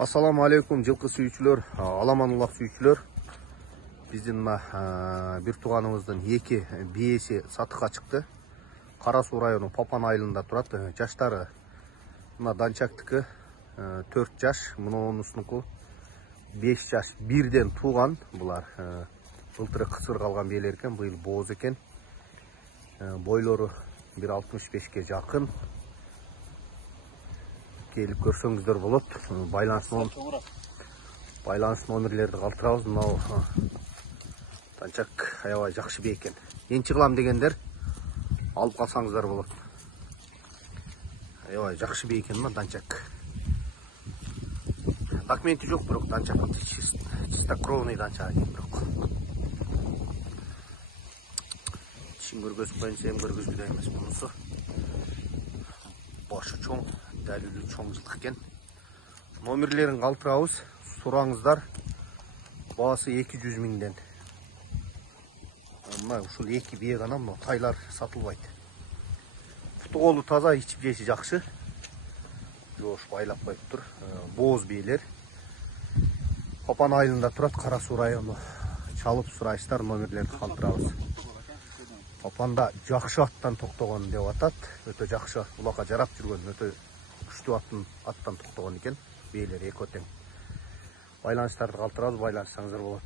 Assalamu alaikum жылқы сүйүүчүлөр, аламан улак сүйүүчүлөр. Биздин бир тууганыбыздын эки бээси сатыкка чыкты. Кара Суу району Папан айылында турат. Жаштары мына Данчактыкы 4 жаш, мунунусунуку 5 жаш. Бирден тууган булар. Былтыры кысыр калган бээлер экен, быйыл бооз экен. Бойлору 1.65-ке жакын. Келип көрсөңүздөр болот. Байланыш номерлерди калтырабыз. Мынау Данчак аябай жакшы бей экен. Энчи кылам дегендер алып калсаңыздар болот. Аябай жакшы бей экен Данчак. Документи жок, бирок Данчак чистокровный Данчак экен бирок. Тишин көргөзүп сем көргөзгүдөй эмес бунусу. Башы чоң, дәлүлү чоң жылкы экен. Номерлерин калтырабыз, сураңыздар. Баасы 200 миңден. Мына ушул эки бие гана, мына тайлар сатылбайт. Путу колу таза, ичип жеши жакшы. Жош байлап коюп тур. Бооз биелер. Папан айылында турат, Кара Суу району. Чалып сурайсыздар, номерлерди калтырабыз. Папанда жакшы аттан токтогон деп атат. Өтө жакшы, улакка жарап жүргөн, өтө күчтүү аттан токтогон экен. Биелер эки тең. Байланыштарды калтырабыз, байланышсаңыздар болот.